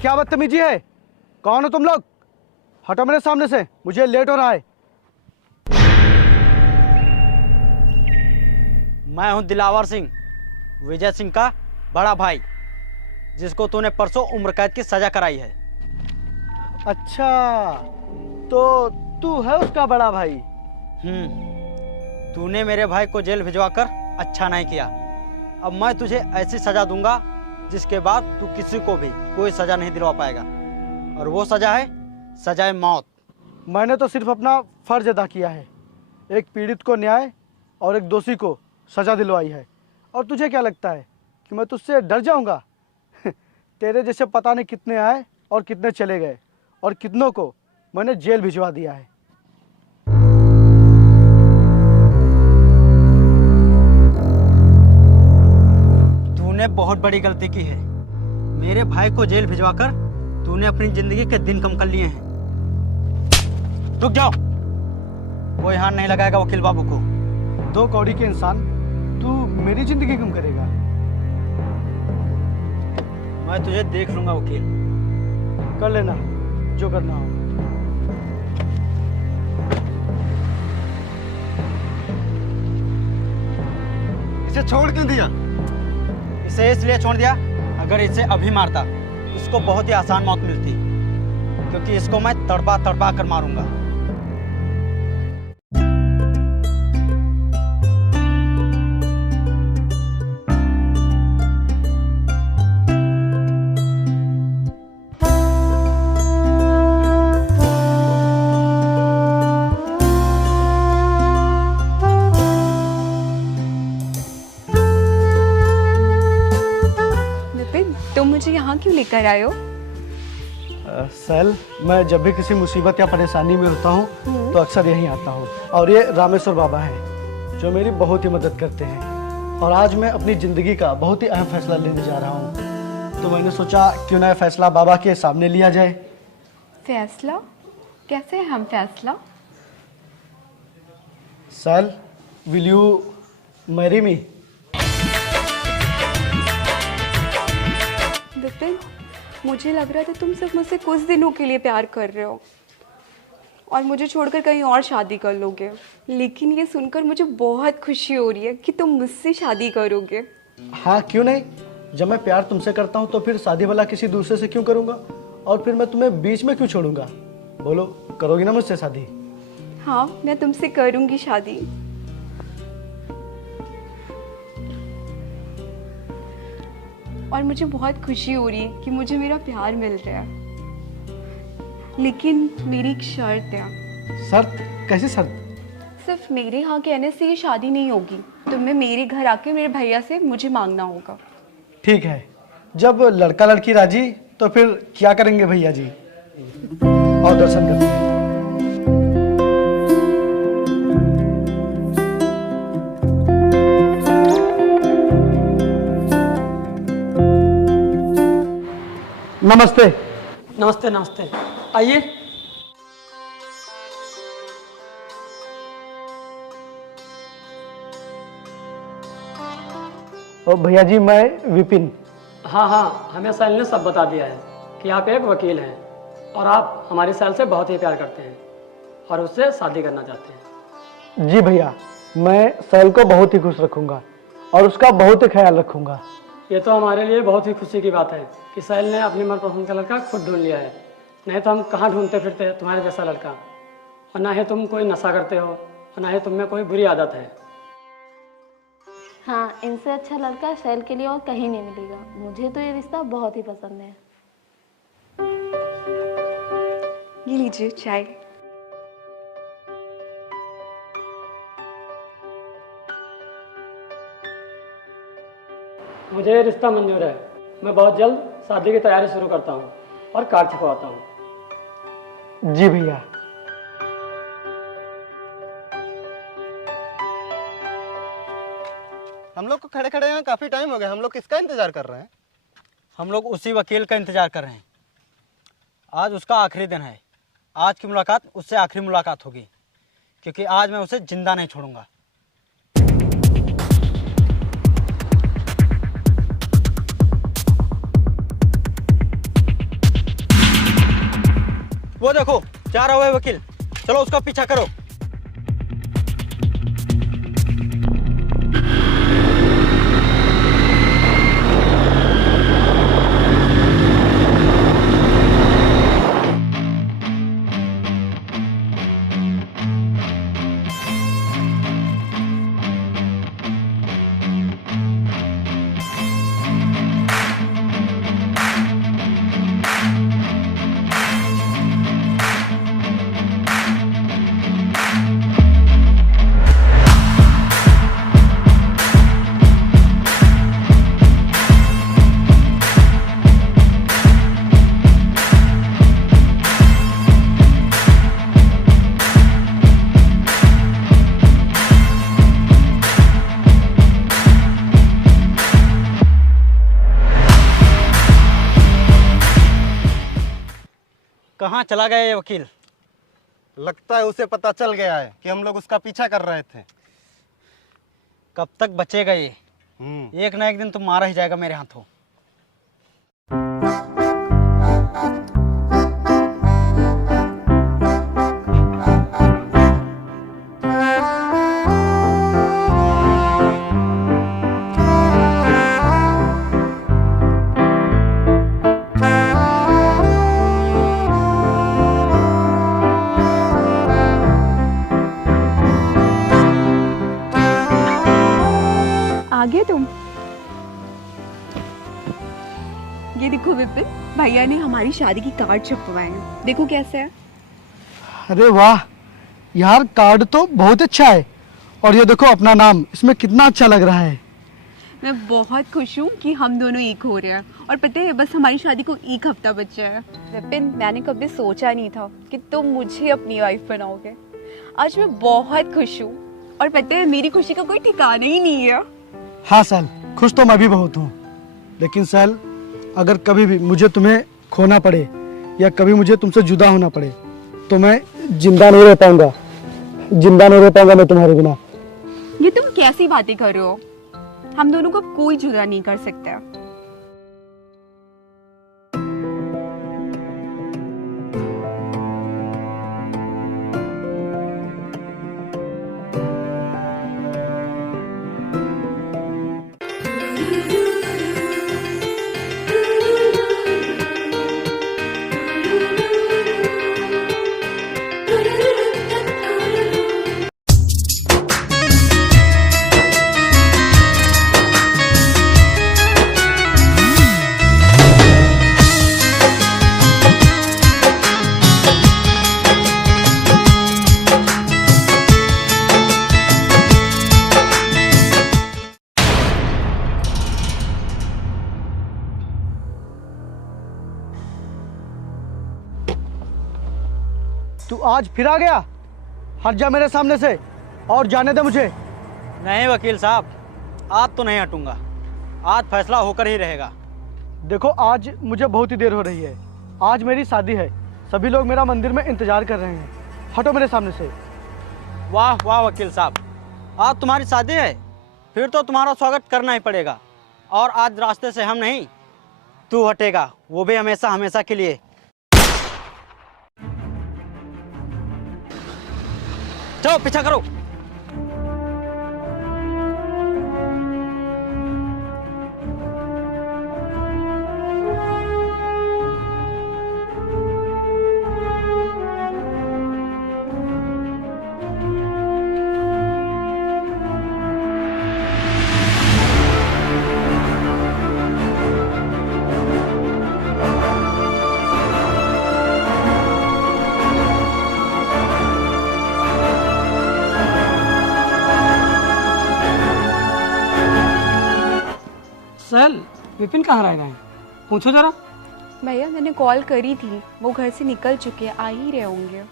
क्या बदतमीजी है? कौन हो तुम लोग? हटो मेरे सामने से, मुझे लेट हो रहा है। मैं हूं दिलावर सिंह, विजय सिंह का बड़ा भाई, जिसको तूने परसों उम्र कैद की सजा कराई है। अच्छा, तो तू है उसका बड़ा भाई? तूने मेरे भाई को जेल भिजवाकर अच्छा नहीं किया। अब मैं तुझे ऐसी सजा दूंगा जिसके बाद तू किसी को भी कोई सजा नहीं दिलवा पाएगा, और वो सजा है सजाए मौत। मैंने तो सिर्फ अपना फर्ज अदा किया है, एक पीड़ित को न्याय और एक दोषी को सजा दिलवाई है। और तुझे क्या लगता है कि मैं तुझसे डर जाऊंगा? तेरे जैसे पता नहीं कितने आए और कितने चले गए, और कितनों को मैंने जेल भिजवा दिया है। तूने बहुत बड़ी गलती की है। मेरे भाई को जेल भिजवाकर तूने अपनी जिंदगी के दिन कम कर लिए हैं। रुक जाओ, कोई हाथ नहीं लगाएगा वकील बाबू को। दो कौड़ी के इंसान, तू मेरी जिंदगी कम करेगा? मैं तुझे देख लूंगा वकील। कर लेना जो करना हो। इसे छोड़ क्यों दिया? इसे इसलिए छोड़ दिया, अगर इसे अभी मारता इसको बहुत ही आसान मौत मिलती, क्योंकि इसको मैं तड़पा तड़पा कर मारूंगा। तुम मुझे यहाँ क्यों लेकर आए हो? सैल, मैं जब भी किसी मुसीबत या परेशानी में होता हूँ तो अक्सर यहीं आता हूँ। और ये रामेश्वर बाबा हैं जो मेरी बहुत ही मदद करते हैं। और आज मैं अपनी ज़िंदगी का बहुत ही अहम फैसला लेने जा रहा हूँ, तो मैंने सोचा क्यों ना फैसला बाबा के सामने लिया जाए। फैसला? कैसे अहम फैसला? Sal, will you marry me? Vipin, मुझे लग रहा था तुम सिर्फ मुझसे कुछ दिनों के लिए प्यार कर रहे हो और मुझे छोड़कर कहीं और शादी कर लोगे, लेकिन ये सुनकर मुझे बहुत खुशी हो रही है कि तुम मुझसे शादी करोगे। हाँ, क्यों नहीं। जब मैं प्यार तुमसे करता हूँ तो फिर शादी वाला किसी दूसरे से क्यों करूँगा, और फिर मैं तुम्हें बीच में क्यों छोड़ूंगा? बोलो, करोगी ना मुझसे शादी? हाँ, मैं तुमसे करूँगी शादी। और मुझे बहुत खुशी हो रही है कि मुझे मेरा प्यार मिल रहा है, लेकिन मेरी एक शर्त है। शर्त? कैसी शर्त? सिर्फ मेरे हाँ कहने से ये शादी नहीं होगी, तुम्हें मेरे घर आके मेरे भैया से मुझे मांगना होगा। ठीक है, जब लड़का लड़की राजी तो फिर क्या करेंगे भैया जी? और दर्शन करते हैं। नमस्ते। नमस्ते नमस्ते, आइए। और भैया जी, मैं विपिन। हाँ हाँ, हमें सैल ने सब बता दिया है कि आप एक वकील हैं और आप हमारी सैल से बहुत ही प्यार करते हैं और उससे शादी करना चाहते हैं। जी भैया, मैं सैल को बहुत ही खुश रखूंगा और उसका बहुत ही ख्याल रखूंगा। ये तो हमारे लिए बहुत ही खुशी की बात है कि सैल ने अपनी मनपसंद का लड़का खुद ढूंढ लिया है। नहीं तो हम कहाँ ढूंढते फिरते तुम्हारे जैसा लड़का, और ना ही तुम कोई नशा करते हो और ना ही तुम में कोई बुरी आदत है। हाँ, इनसे अच्छा लड़का सैल के लिए और कहीं नहीं मिलेगा। मुझे तो ये रिश्ता बहुत ही पसंद है। ये लीजिए चाय। मुझे ये रिश्ता मंजूर है। मैं बहुत जल्द शादी की तैयारी शुरू करता हूँ और कार्ड छपवाता हूँ। जी भैया। हम लोग को खड़े खड़े यहाँ काफी टाइम हो गया, हम लोग किसका इंतजार कर रहे हैं? हम लोग उसी वकील का इंतजार कर रहे हैं। आज उसका आखिरी दिन है। आज की मुलाकात उससे आखिरी मुलाकात होगी, क्योंकि आज मैं उसे जिंदा नहीं छोड़ूंगा। वो देखो जा रहा है वकील, चलो उसका पीछा करो। कहाँ चला गया ये वकील? लगता है उसे पता चल गया है कि हम लोग उसका पीछा कर रहे थे। कब तक बचेगा ये? एक ना एक दिन तो मारा ही जाएगा मेरे हाथों। आ गए तुम? ये देखो विपिन, भैया ने हमारी शादी की कार्ड छपवाए हैं, देखो कैसे है। अरे वाह यार, कार्ड तो बहुत अच्छा है। और ये देखो अपना नाम, इसमें कितना अच्छा लग रहा है। मैं बहुत खुश हूँ कि हम दोनों एक हो रहे हैं। और पता है बस हमारी शादी को एक हफ्ता बचा है। विपिन, मैंने कभी सोचा नहीं था कि तुम मुझे अपनी वाइफ बनाओगे। आज मैं बहुत खुश हूँ। और पता है मेरी खुशी का कोई ठिकाना ही नहीं है। हाँ सैल, खुश तो मैं भी बहुत हूँ। लेकिन सैल, अगर कभी भी मुझे तुम्हें खोना पड़े या कभी मुझे तुमसे जुदा होना पड़े तो मैं जिंदा नहीं रह पाऊंगा। जिंदा नहीं रह पाऊंगा मैं तुम्हारे बिना। ये तुम कैसी बातें कर रहे हो? हम दोनों को कोई जुदा नहीं कर सकता। तू आज फिर आ गया? हट जा मेरे सामने से और जाने दे मुझे। नहीं वकील साहब, आज तो नहीं हटूंगा। आज फैसला होकर ही रहेगा। देखो आज मुझे बहुत ही देर हो रही है। आज मेरी शादी है, सभी लोग मेरा मंदिर में इंतजार कर रहे हैं। हटो मेरे सामने से। वाह वाह वकील साहब, आज तुम्हारी शादी है, फिर तो तुम्हारा स्वागत करना ही पड़ेगा। और आज रास्ते से हम नहीं, तू हटेगा, वो भी हमेशा हमेशा के लिए। चलो पीछा करो। सैल, विपिन कहाँ रह गए? पूछो जरा। भैया मैंने कॉल करी थी, वो घर से निकल चुके हैं, आ ही रहे होंगे।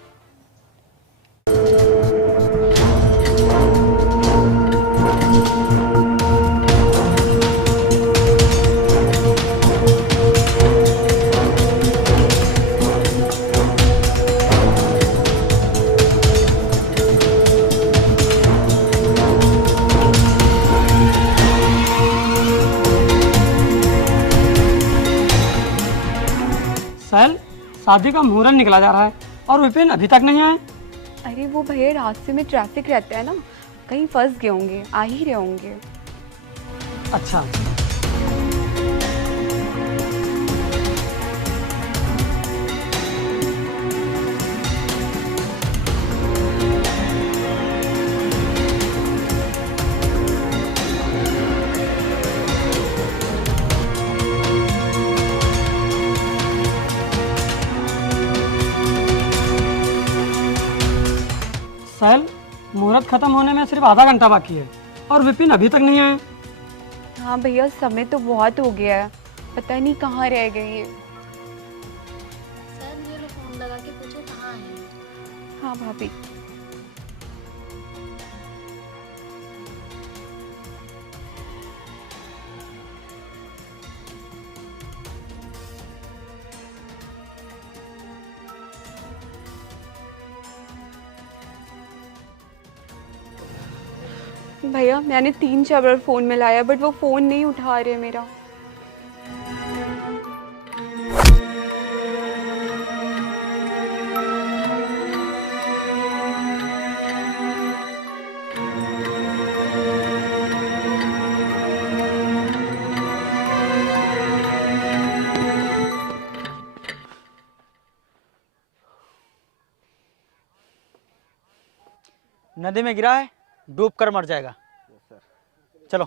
शादी का मुहूर्त निकला जा रहा है और विपिन अभी तक नहीं आए। अरे वो भैया रास्ते में ट्रैफिक रहता है ना, कहीं फंस गए होंगे, आ ही रहे होंगे। अच्छा, साहिल मुहूर्त खत्म होने में सिर्फ आधा घंटा बाकी है और विपिन अभी तक नहीं आए। हाँ भैया, समय तो बहुत हो गया है, पता नहीं कहाँ रह गए ये। सर मुझे फोन लगा के पूछो कहाँ है। हाँ भाभी। भैया मैंने 3-4 बार फ़ोन मिलाया बट वो फ़ोन नहीं उठा रहे मेरा। नदी में गिरा है, डूब कर मर जाएगा। चलो।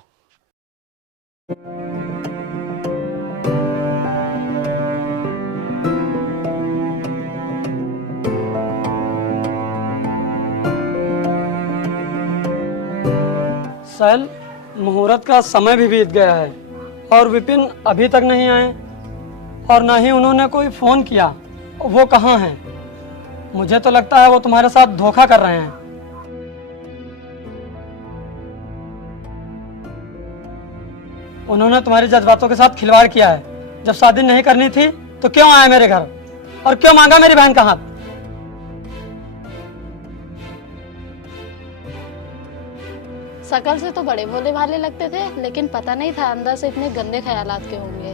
साहिल मुहूर्त का समय भी बीत गया है और विपिन अभी तक नहीं आए और ना ही उन्होंने कोई फोन किया। वो कहाँ हैं? मुझे तो लगता है वो तुम्हारे साथ धोखा कर रहे हैं। उन्होंने तुम्हारे जज्बातों के साथ खिलवाड़ किया है। जब शादी नहीं करनी थी तो क्यों आया मेरे घर और क्यों मांगा मेरी बहन का हाथ? शकल से तो बड़े भोले भाले लगते थे, लेकिन पता नहीं था अंदर से इतने गंदे ख्यालात के होंगे।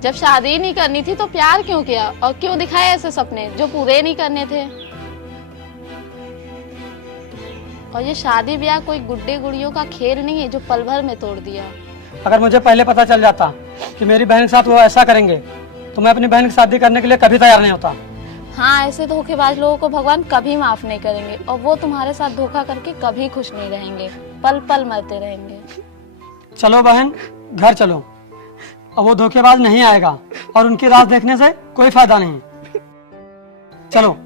जब शादी ही नहीं करनी थी तो प्यार क्यों किया और क्यों दिखाए ऐसे सपने जो पूरे नहीं करने थे। और ये शादी ब्याह कोई गुड्डे गुड़ियों का खेल नहीं है जो पल भर में तोड़ दिया। अगर मुझे पहले पता चल जाता कि मेरी बहन के साथ वो ऐसा करेंगे तो मैं अपनी बहन की शादी करने के लिए कभी तैयार नहीं होता। हाँ, ऐसे धोखेबाज लोगों को भगवान कभी माफ नहीं करेंगे और वो तुम्हारे साथ धोखा करके कभी खुश नहीं रहेंगे, पल पल मरते रहेंगे। चलो बहन, घर चलो। अब वो धोखेबाज नहीं आएगा और उनकी राह देखने से कोई फायदा नहीं। चलो।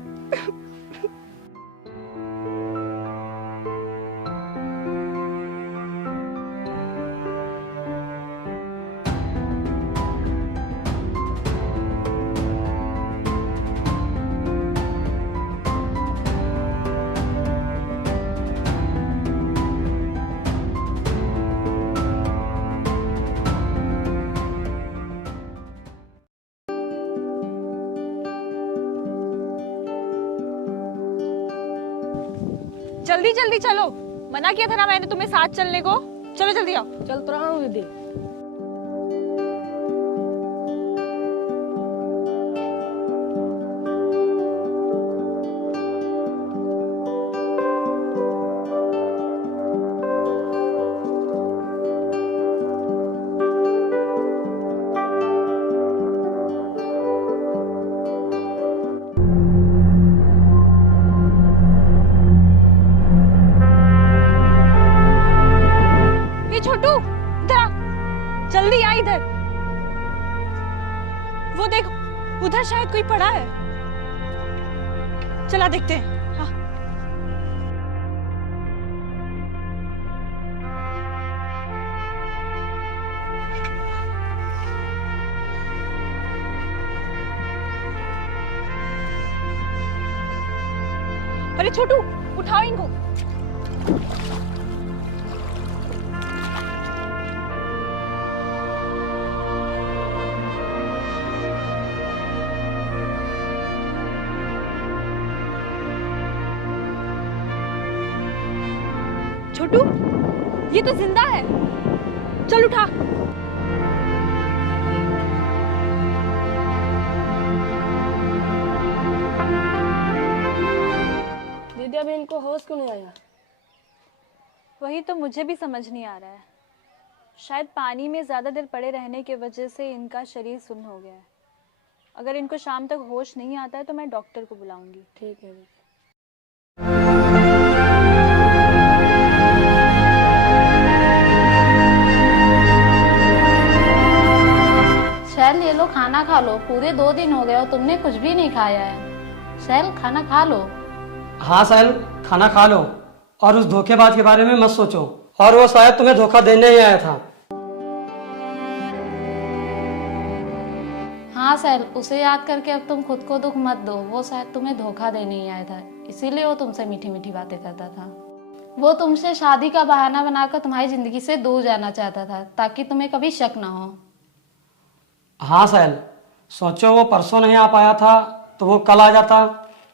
जल्दी जल्दी चलो, मना किया था ना मैंने तुम्हें साथ चलने को। चलो जल्दी आओ। चल तो रहा हूँ दीदी। छोटू इधर आ, जल्दी आ इधर। वो देख, उधर शायद कोई पड़ा है। चला देखते हैं। हाँ। अरे छोटू, उठाओ इनको। छोटू, ये तो जिंदा है। चल उठा। अभी इनको होश क्यों नहीं आया? वही तो मुझे भी समझ नहीं आ रहा है। शायद पानी में ज़्यादा देर पड़े रहने की वजह से इनका शरीर सुन्न हो गया है। अगर इनको शाम तक होश नहीं आता है तो मैं डॉक्टर को बुलाऊंगी। ठीक है। शैल ये लो खाना खा लो, पूरे 2 दिन हो गए और तुमने कुछ भी नहीं खाया है। शैल खाना खा लो। हाँ साहिल, खाना खा लो और उस धोखेबाज के बारे में मत सोचो, और वो शायद तुम्हें धोखा देने ही आया था। हाँ सैल, उसे याद करके अब तुम खुद को दुख मत दो। वो शायद तुम्हें धोखा देने ही आया था, इसीलिए वो तुमसे मीठी मीठी बातें करता था। वो तुमसे शादी का बहाना बनाकर तुम्हारी जिंदगी से दूर जाना चाहता था, ताकि तुम्हें कभी शक ना हो। हाँ साहिल, सोचो वो परसों नहीं आ पाया था तो वो कल आ जाता,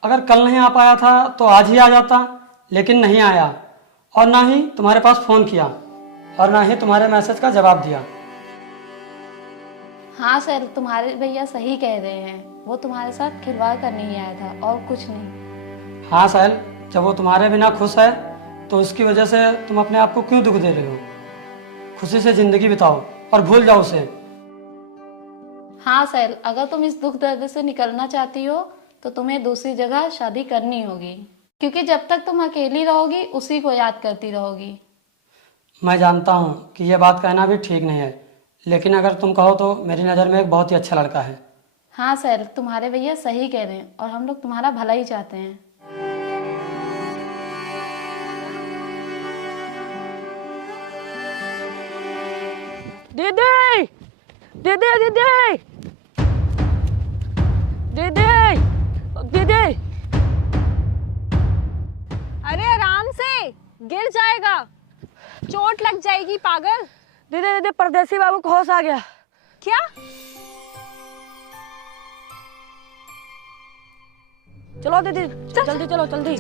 अगर कल नहीं आ पाया था तो आज ही आ जाता, लेकिन नहीं आया, और ना ही तुम्हारे पास फ़ोन किया और ना ही तुम्हारे मैसेज का जवाब दिया। हाँ सैल, तुम्हारे भैया सही कह रहे हैं, वो तुम्हारे साथ खिलवाड़ करने ही आया था और कुछ नहीं। हाँ साहिल, जब वो तुम्हारे बिना खुश है तो उसकी वजह से तुम अपने आप को क्यों दुख दे रहे हो? खुशी से ज़िंदगी बिताओ और भूल जाओ उसे। हाँ सैल, अगर तुम इस दुख दर्द से निकलना चाहती हो तो तुम्हें दूसरी जगह शादी करनी होगी, क्योंकि जब तक तुम अकेली रहोगी उसी को याद करती रहोगी। मैं जानता हूँ कि यह बात कहना भी ठीक नहीं है, लेकिन अगर तुम कहो तो मेरी नज़र में एक बहुत ही अच्छा लड़का है। हाँ सैल, तुम्हारे भैया सही कह रहे हैं और हम लोग तुम्हारा भला ही चाहते हैं। दीदी, दीदी, दीदी, दीदी, दीदी। अरे आराम से, गिर जाएगा, चोट लग जाएगी पागल। दीदी, दीदी, परदेसी बाबू को होश आ गया। क्या? चलो दीदी, जल्दी चलो, जल्दी।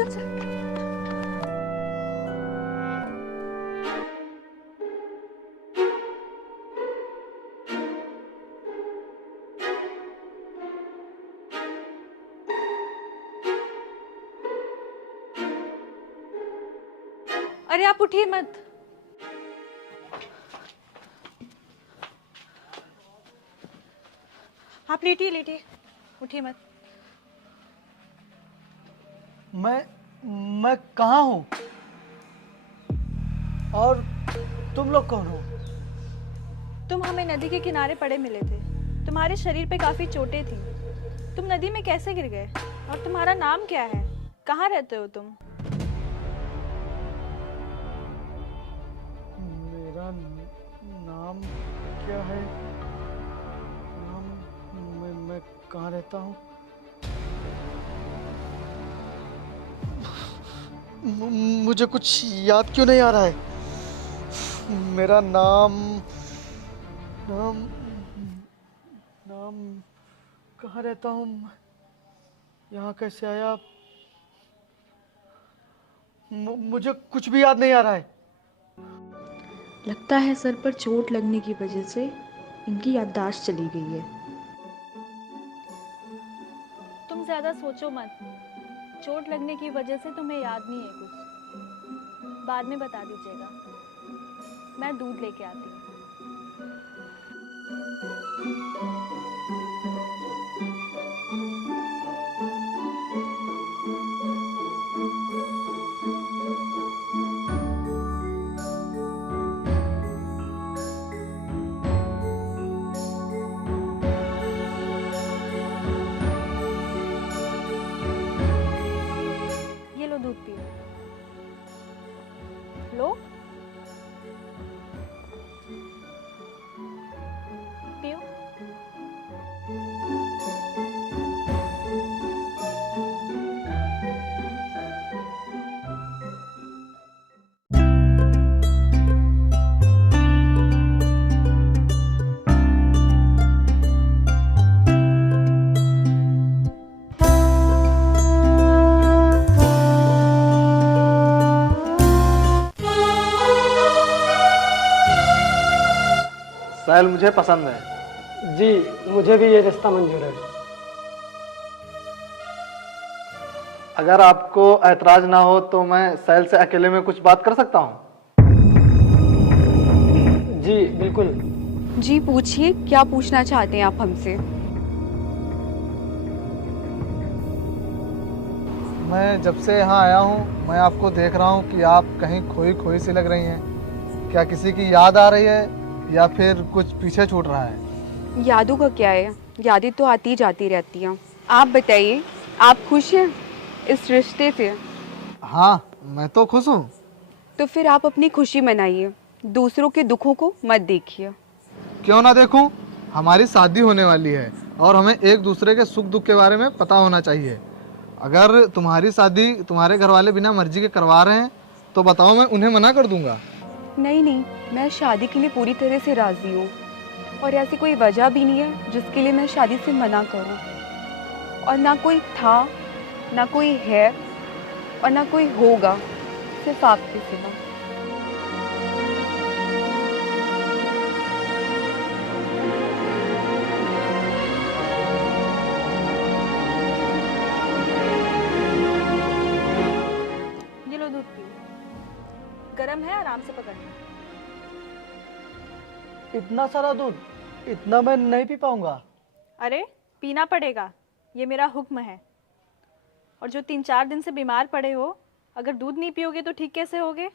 अरे आप उठिए मत। आप लेटिए, लेटिए, उठिए मत। मैं कहाँ हूँ और तुम लोग कौन हो? तुम हमें नदी के किनारे पड़े मिले थे। तुम्हारे शरीर पे काफी चोटें थी। तुम नदी में कैसे गिर गए? और तुम्हारा नाम क्या है? कहाँ रहते हो तुम? मेरा नाम क्या है? नाम मैं कहाँ रहता हूँ? मुझे कुछ याद क्यों नहीं आ रहा है? मेरा नाम नाम नाम कहाँ रहता हूँ? यहाँ कैसे आया? मुझे कुछ भी याद नहीं आ रहा है। लगता है सर पर चोट लगने की वजह से इनकी याददाश्त चली गई है। तुम ज्यादा सोचो मत। चोट लगने की वजह से तुम्हें याद नहीं है कुछ। बाद में बता दीजिएगा। मैं दूध लेके आती हूँ। ये लो दूध पियो। लो, पियो। साहिल मुझे पसंद है। जी, मुझे भी ये रिश्ता मंजूर है। अगर आपको ऐतराज ना हो तो मैं सैल से अकेले में कुछ बात कर सकता हूँ? जी बिल्कुल। जी पूछिए, क्या पूछना चाहते हैं आप हमसे? मैं जब से यहाँ आया हूँ मैं आपको देख रहा हूँ कि आप कहीं खोई खोई सी लग रही हैं। क्या किसी की याद आ रही है या फिर कुछ पीछे छूट रहा है? यादों का क्या है, यादें तो आती जाती रहती हैं। आप बताइए, आप खुश हैं इस रिश्ते से? हाँ, मैं तो खुश हूँ। तो फिर आप अपनी खुशी मनाइए, दूसरों के दुखों को मत देखिए। क्यों ना देखूं? हमारी शादी होने वाली है और हमें एक दूसरे के सुख दुख के बारे में पता होना चाहिए। अगर तुम्हारी शादी तुम्हारे घर वाले बिना मर्जी के करवा रहे हैं तो बताओ, मैं उन्हें मना कर दूंगा। नहीं नहीं, मैं शादी के लिए पूरी तरह से राजी हूँ और ऐसी कोई वजह भी नहीं है जिसके लिए मैं शादी से मना करूँ। और ना कोई था, ना कोई है और ना कोई होगा, सिर्फ आपके सिवा। ये लो दूध पियो, गरम है, आराम से पकड़ना। इतना सारा दूध, इतना मैं नहीं पी पाऊंगा। अरे पीना पड़ेगा, ये मेरा हुक्म है। और जो 3-4 दिन से बीमार पड़े हो, अगर दूध नहीं पियोगे तो ठीक कैसे होगे?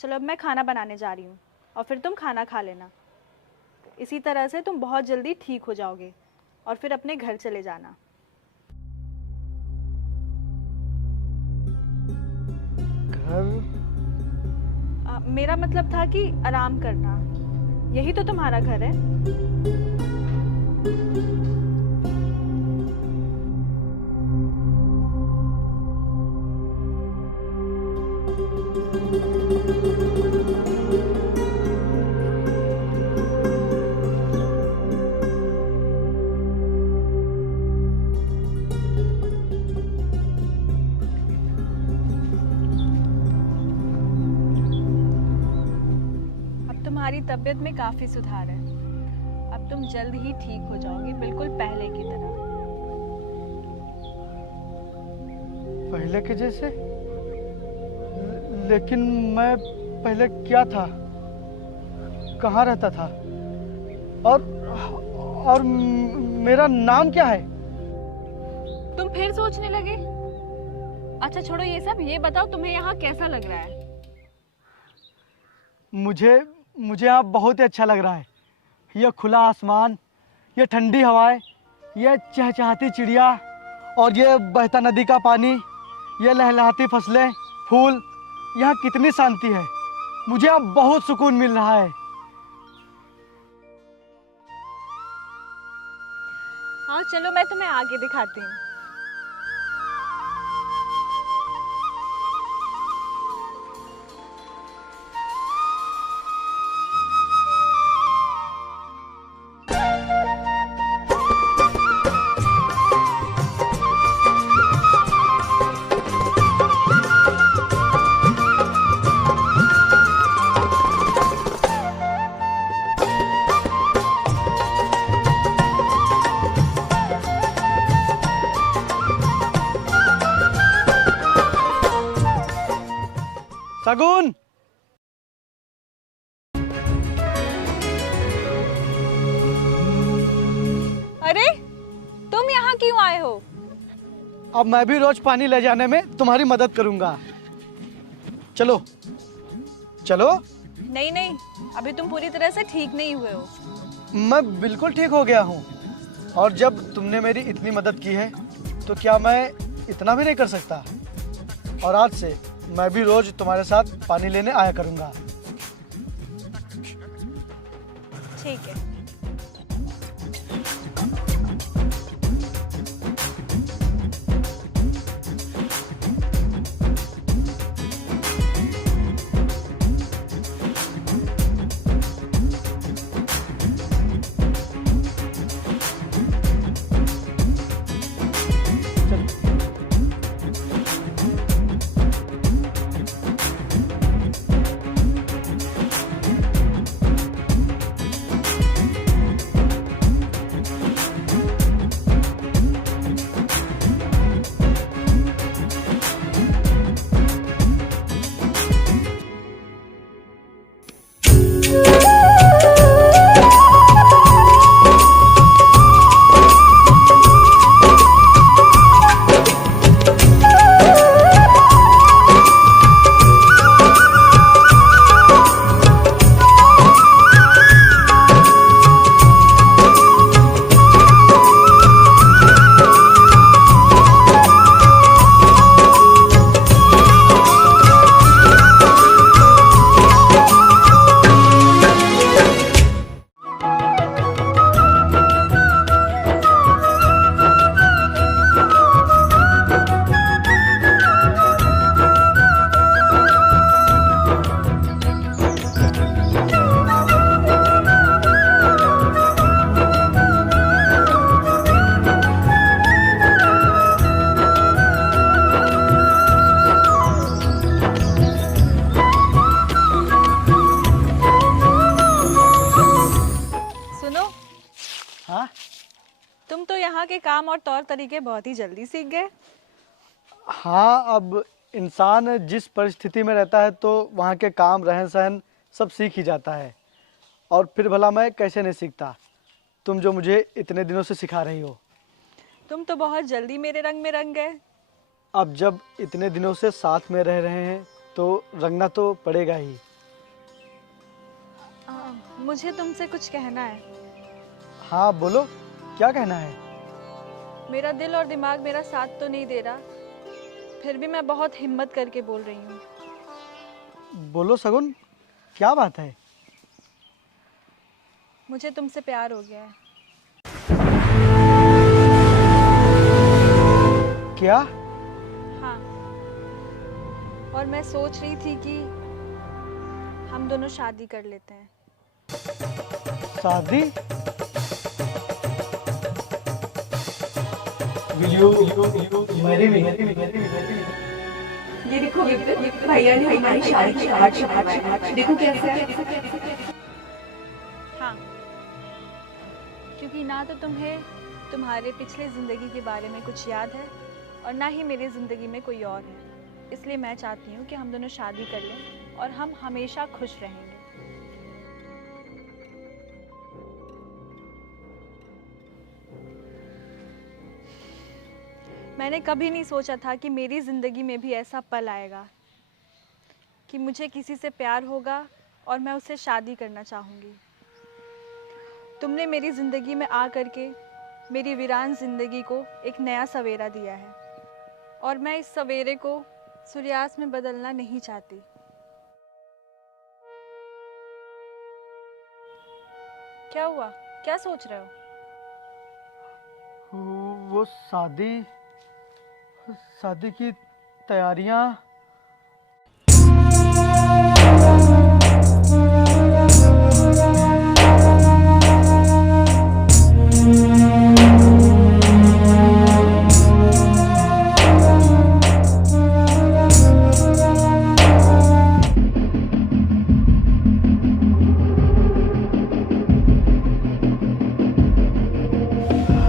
चलो अब मैं खाना बनाने जा रही हूँ और फिर तुम खाना खा लेना। इसी तरह से तुम बहुत जल्दी ठीक हो जाओगे और फिर अपने घर चले जाना। घर? मेरा मतलब था कि आराम करना, यही तो तुम्हारा घर है। तुम्हारी तबीयत में काफी सुधार है, अब तुम जल्द ही ठीक हो जाओगे, बिल्कुल पहले की तरह। पहले के जैसे? लेकिन मैं पहले क्या था, कहाँ रहता था और मेरा नाम क्या है? तुम फिर सोचने लगे? अच्छा छोड़ो ये सब, ये बताओ तुम्हें यहाँ कैसा लग रहा है? मुझे यहाँ बहुत ही अच्छा लग रहा है। यह खुला आसमान, यह ठंडी हवाएं, यह चहचहाती चिड़िया और यह बहता नदी का पानी, यह लहलहाती फसलें, फूल, यहाँ कितनी शांति है। मुझे यहाँ बहुत सुकून मिल रहा है। हाँ चलो मैं तुम्हें आगे दिखाती हूँ। सगुन, अरे तुम यहाँ क्यों आए हो? अब मैं भी रोज पानी ले जाने में तुम्हारी मदद करूंगा। चलो चलो। नहीं नहीं, अभी तुम पूरी तरह से ठीक नहीं हुए हो। मैं बिल्कुल ठीक हो गया हूँ और जब तुमने मेरी इतनी मदद की है तो क्या मैं इतना भी नहीं कर सकता? और आज से मैं भी रोज तुम्हारे साथ पानी लेने आया करूंगा। ठीक है। काम और तौर तरीके बहुत ही जल्दी सीख गए। हाँ, अब इंसान जिस परिस्थिति में रहता है तो वहाँ के काम रहन सहन सब सीख ही जाता है। और फिर भला मैं कैसे नहीं सीखता, तुम जो मुझे इतने दिनों से सिखा रही हो। तुम तो बहुत जल्दी मेरे रंग में रंग गए। अब जब इतने दिनों से साथ में रह रहे हैं तो रंगना तो पड़ेगा ही। मुझे तुमसे कुछ कहना है। हाँ बोलो, क्या कहना है? मेरा दिल और दिमाग मेरा साथ तो नहीं दे रहा, फिर भी मैं बहुत हिम्मत करके बोल रही हूँ। बोलो सगुन, क्या बात है? मुझे तुमसे प्यार हो गया है। क्या? हाँ, और मैं सोच रही थी कि हम दोनों शादी कर लेते हैं। शादी? ये देखो भैया ने हमारी शादी की कार्ड छपवाया, देखो कैसा है। हाँ, क्योंकि ना तो तुम्हें तुम्हारे पिछले ज़िंदगी के बारे में कुछ याद है और ना ही मेरी ज़िंदगी में कोई और है। इसलिए मैं चाहती हूँ कि हम दोनों शादी कर लें और हम हमेशा खुश रहेंगे। मैंने कभी नहीं सोचा था कि मेरी ज़िंदगी में भी ऐसा पल आएगा कि मुझे किसी से प्यार होगा और मैं उससे शादी करना चाहूँगी। तुमने मेरी ज़िंदगी में आ करके मेरी वीरान ज़िंदगी को एक नया सवेरा दिया है और मैं इस सवेरे को सूर्यास्त में बदलना नहीं चाहती। क्या हुआ? क्या सोच रहे हो? वो शादी की तैयारियां।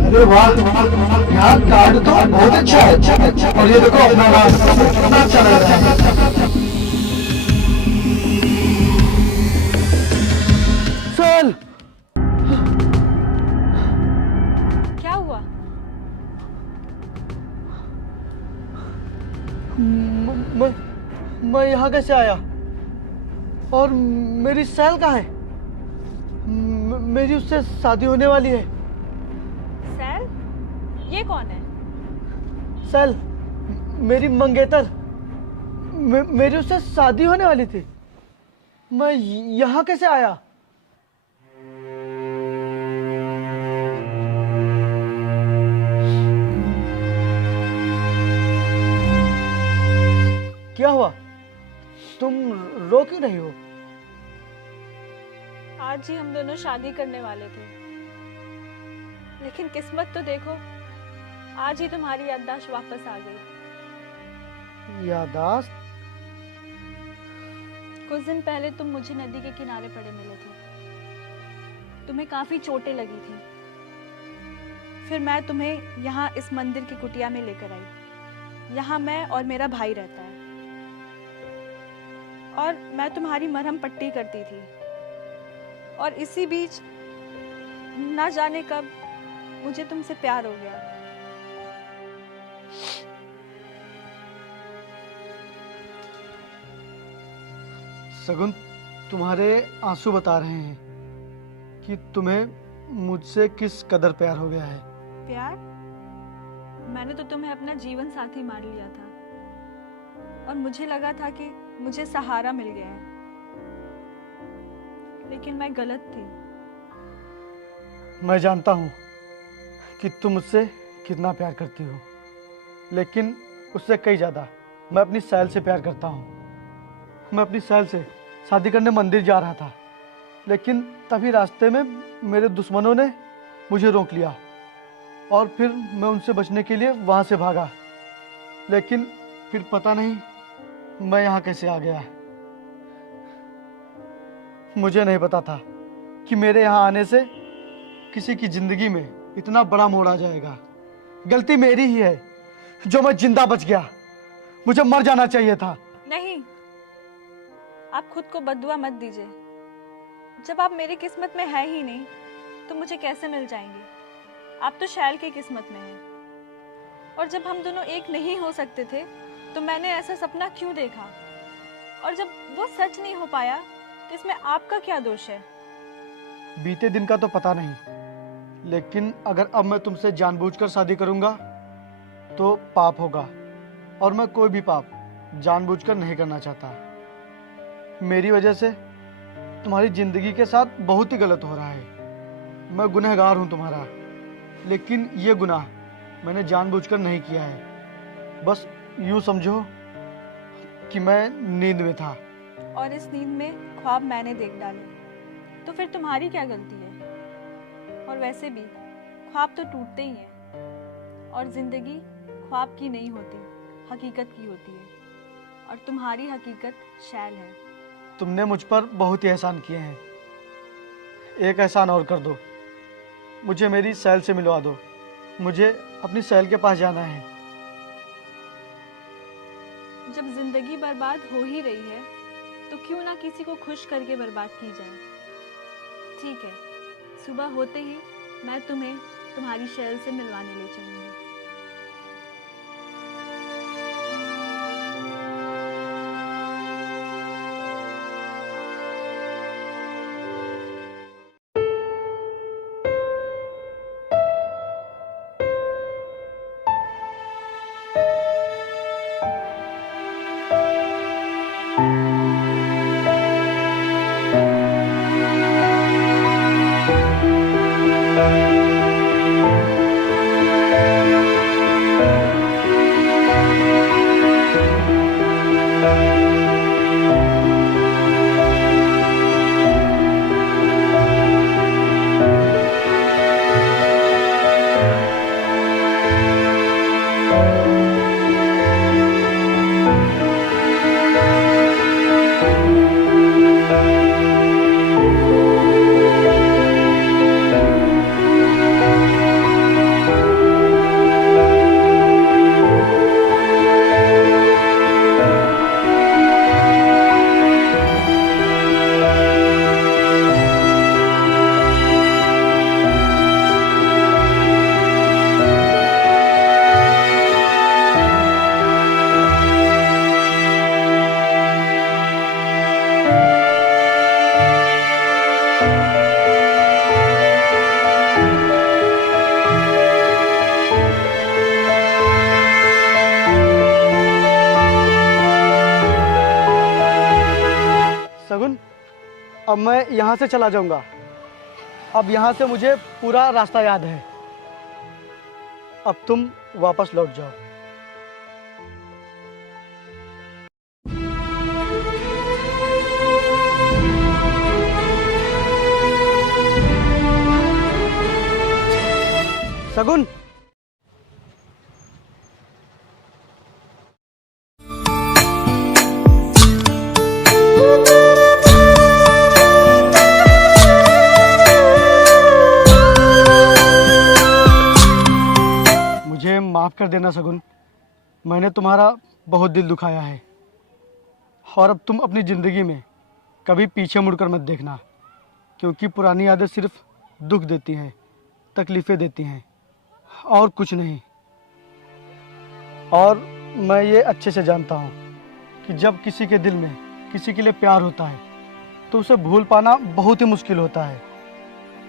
अरे वाह, यहाँ कार्ड तो बहुत अच्छा है। और ये देखो अपना नाम कितना अच्छा लग रहा है। चल। क्या हुआ? मैं यहाँ कैसे आया? और मेरी सैल कहाँ है? मेरी उससे शादी होने वाली है। सैल? ये कौन है? सैल मेरी मंगेतर, मेरी उससे शादी होने वाली थी। मैं यहाँ कैसे आया? क्या हुआ? तुम रो क्यों नहीं हो? आज ही हम दोनों शादी करने वाले थे, लेकिन किस्मत तो देखो, आज ही तुम्हारी याददाश्त वापस आ गई। याददाश्त? कुछ दिन पहले तुम मुझे नदी के किनारे पड़े मिले थे। तुम्हें काफी चोटें लगी थी। फिर मैं तुम्हें यहाँ इस मंदिर की कुटिया में लेकर आई। यहाँ मैं और मेरा भाई रहता है और मैं तुम्हारी मरहम पट्टी करती थी। और इसी बीच ना जाने कब मुझे तुमसे प्यार हो गया। सगुन, तुम्हारे आंसू बता रहे हैं कि तुम्हें मुझसे किस कदर प्यार हो गया है। प्यार? मैंने तो तुम्हें अपना जीवन साथी मान लिया था और मुझे लगा था कि मुझे सहारा मिल गया है, लेकिन मैं गलत थी। मैं जानता हूँ कि तुम मुझसे कितना प्यार करती हो, लेकिन उससे कई ज़्यादा मैं अपनी सैल से प्यार करता हूँ। मैं अपनी सैल से शादी करने मंदिर जा रहा था, लेकिन तभी रास्ते में मेरे दुश्मनों ने मुझे रोक लिया और फिर मैं उनसे बचने के लिए वहाँ से भागा। लेकिन फिर पता नहीं मैं यहाँ कैसे आ गया। मुझे नहीं पता था कि मेरे यहाँ आने से किसी की जिंदगी में इतना बड़ा मोड़ आ जाएगा। गलती मेरी ही है जो मैं जिंदा बच गया। मुझे मर जाना चाहिए था। नहीं, आप खुद को बद्दुआ मत दीजिए। जब आप मेरी किस्मत में है ही नहीं तो मुझे कैसे मिल जाएंगे? आप तो शैल की किस्मत में हैं। और जब हम दोनों एक नहीं हो सकते थे तो मैंने ऐसा सपना क्यों देखा? और जब वो सच नहीं हो पाया तो इसमें आपका क्या दोष है? बीते दिन का तो पता नहीं, लेकिन अगर अब मैं तुमसे जानबूझकर शादी करूंगा तो पाप होगा, और मैं कोई भी पाप जानबूझकर नहीं करना चाहता। मेरी वजह से तुम्हारी जिंदगी के साथ बहुत ही गलत हो रहा है। मैं गुनहगार हूं तुम्हारा, लेकिन ये गुनाह मैंने जानबूझकर नहीं किया है। बस यूं समझो कि मैं नींद में था। और इस नींद में ख्वाब मैंने देख डाले, तो फिर तुम्हारी क्या गलती है? और वैसे भी ख्वाब तो टूटते ही हैं, और जिंदगी ख्वाब की नहीं होती, हकीकत की होती है। और तुम्हारी हकीकत शैल है। तुमने मुझ पर बहुत ही एहसान किए हैं। एक एहसान और कर दो, मुझे मेरी सैल से मिलवा दो। मुझे अपनी सैल के पास जाना है। जब जिंदगी बर्बाद हो ही रही है तो क्यों ना किसी को खुश करके बर्बाद की जाए। ठीक है, सुबह होते ही मैं तुम्हें तुम्हारी शैल से मिलवाने ले चलूंगी। सगुन, अब मैं यहाँ से चला जाऊंगा। अब यहाँ से मुझे पूरा रास्ता याद है। अब तुम वापस लौट जाओ। सगुन, मुझे माफ कर देना सगुन। मैंने तुम्हारा बहुत दिल दुखाया है, और अब तुम अपनी जिंदगी में कभी पीछे मुड़कर मत देखना, क्योंकि पुरानी यादें सिर्फ दुख देती हैं, तकलीफें देती हैं, और कुछ नहीं। और मैं ये अच्छे से जानता हूँ कि जब किसी के दिल में किसी के लिए प्यार होता है तो उसे भूल पाना बहुत ही मुश्किल होता है।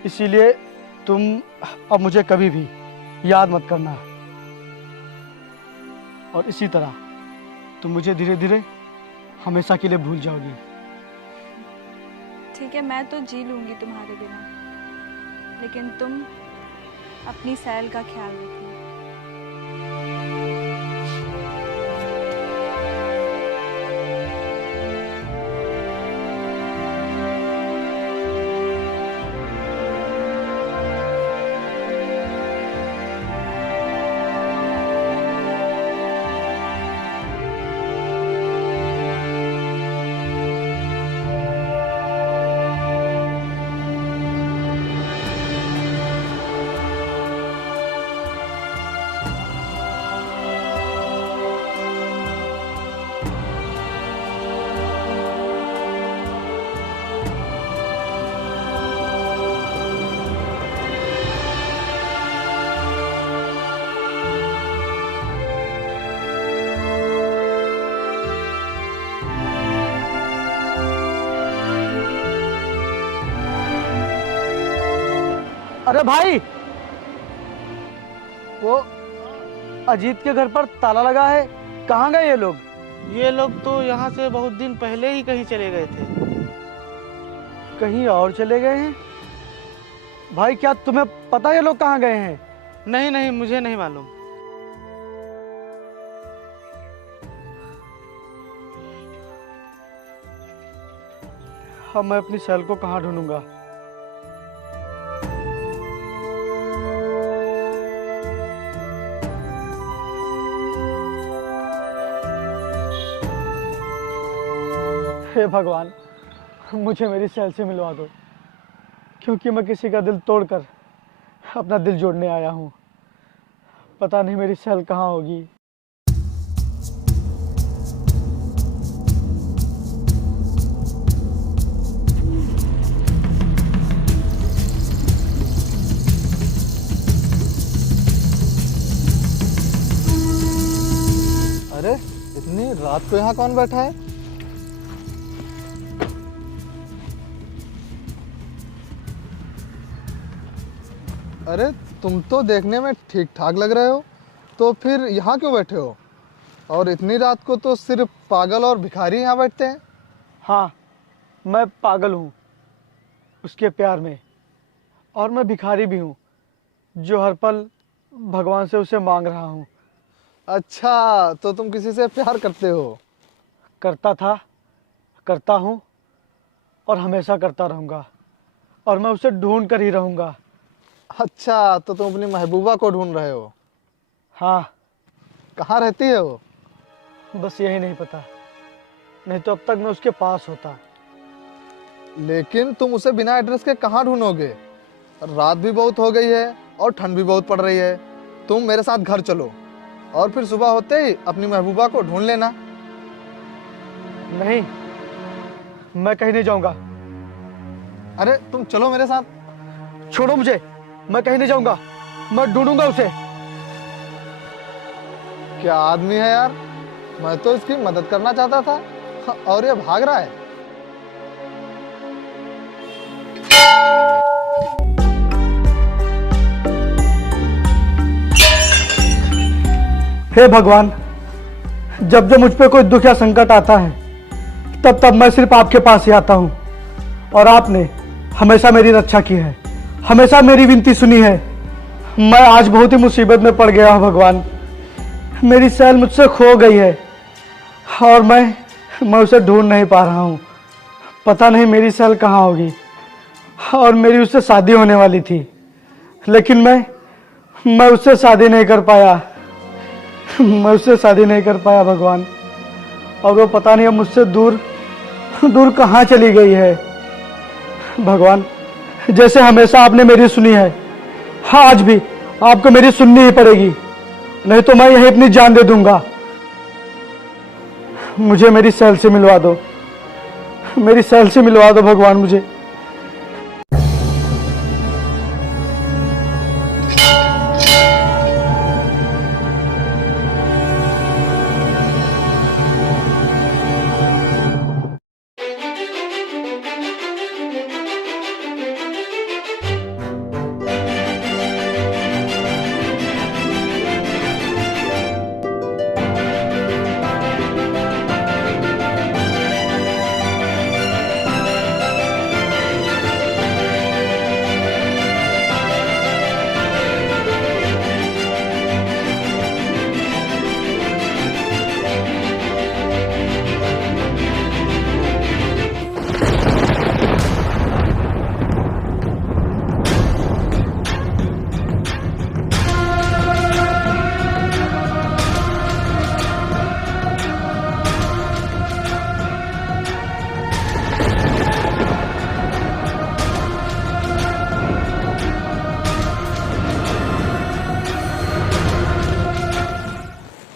इसीलिए तुम अब मुझे कभी भी याद मत करना, और इसी तरह तुम मुझे धीरे धीरे हमेशा के लिए भूल जाओगी। ठीक है, मैं तो जी लूंगी तुम्हारे बिना, लेकिन तुम अपनी सैल का ख्याल रखना। अरे भाई, वो अजीत के घर पर ताला लगा है, कहाँ गए ये लोग? ये लोग तो यहाँ से बहुत दिन पहले ही कहीं चले गए थे। कहीं और चले गए हैं? भाई क्या तुम्हें पता ये लोग कहाँ गए हैं? नहीं नहीं, मुझे नहीं मालूम। अब मैं अपनी सैल को कहाँ ढूंढूंगा? हे भगवान, मुझे मेरी सैल से मिलवा दो, क्योंकि मैं किसी का दिल तोड़कर अपना दिल जोड़ने आया हूँ। पता नहीं मेरी सैल कहाँ होगी। अरे इतनी रात को यहाँ कौन बैठा है? अरे तुम तो देखने में ठीक ठाक लग रहे हो, तो फिर यहाँ क्यों बैठे हो? और इतनी रात को तो सिर्फ पागल और भिखारी यहाँ बैठते हैं। हाँ, मैं पागल हूँ उसके प्यार में, और मैं भिखारी भी हूँ जो हर पल भगवान से उसे मांग रहा हूँ। अच्छा, तो तुम किसी से प्यार करते हो? करता था, करता हूँ और हमेशा करता रहूँगा, और मैं उसे ढूंढ कर ही रहूँगा। अच्छा, तो तुम अपनी महबूबा को ढूंढ रहे हो? हाँ। कहाँ रहती है वो? बस यही नहीं पता, नहीं तो अब तक मैं उसके पास होता। लेकिन तुम उसे बिना एड्रेस के कहाँ ढूंढोगे? रात भी बहुत हो गई है और ठंड भी बहुत पड़ रही है। तुम मेरे साथ घर चलो और फिर सुबह होते ही अपनी महबूबा को ढूंढ लेना। नहीं, मैं कहीं नहीं जाऊंगा। अरे तुम चलो मेरे साथ। छोड़ो मुझे, मैं कहीं नहीं जाऊंगा, मैं ढूंढूंगा उसे। क्या आदमी है यार, मैं तो इसकी मदद करना चाहता था और ये भाग रहा है। हे भगवान, जब जब मुझ पे कोई दुख या संकट आता है, तब तब मैं सिर्फ आपके पास ही आता हूँ, और आपने हमेशा मेरी रक्षा की है, हमेशा मेरी विनती सुनी है। मैं आज बहुत ही मुसीबत में पड़ गया हूँ भगवान। मेरी सैल मुझसे खो गई है और मैं उसे ढूंढ नहीं पा रहा हूँ। पता नहीं मेरी सैल कहाँ होगी। और मेरी उससे शादी होने वाली थी, लेकिन मैं उससे शादी नहीं कर पाया। मैं उससे शादी नहीं कर पाया भगवान, और वो पता नहीं अब मुझसे दूर दूर कहाँ चली गई है। भगवान, जैसे हमेशा आपने मेरी सुनी है, हाँ आज भी आपको मेरी सुननी ही पड़ेगी, नहीं तो मैं यही अपनी जान दे दूंगा। मुझे मेरी सैल से मिलवा दो, मेरी सैल से मिलवा दो भगवान मुझे।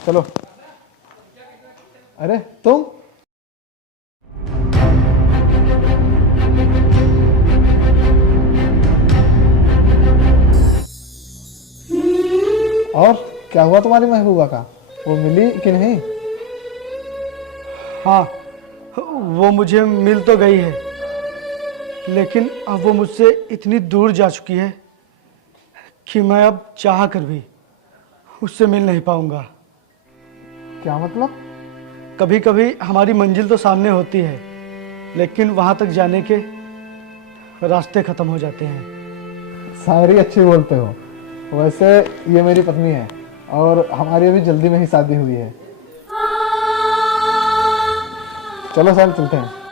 चलो। अरे तुम? और क्या हुआ तुम्हारी महबूबा का? वो मिली कि नहीं? हाँ, वो मुझे मिल तो गई है, लेकिन अब वो मुझसे इतनी दूर जा चुकी है कि मैं अब चाह कर भी उससे मिल नहीं पाऊंगा। क्या मतलब? कभी कभी हमारी मंजिल तो सामने होती है, लेकिन वहां तक जाने के रास्ते खत्म हो जाते हैं। शायरी अच्छी बोलते हो। वैसे ये मेरी पत्नी है और हमारी अभी जल्दी में ही शादी हुई है। चलो साहब चलते हैं।